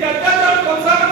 The agenda concerned.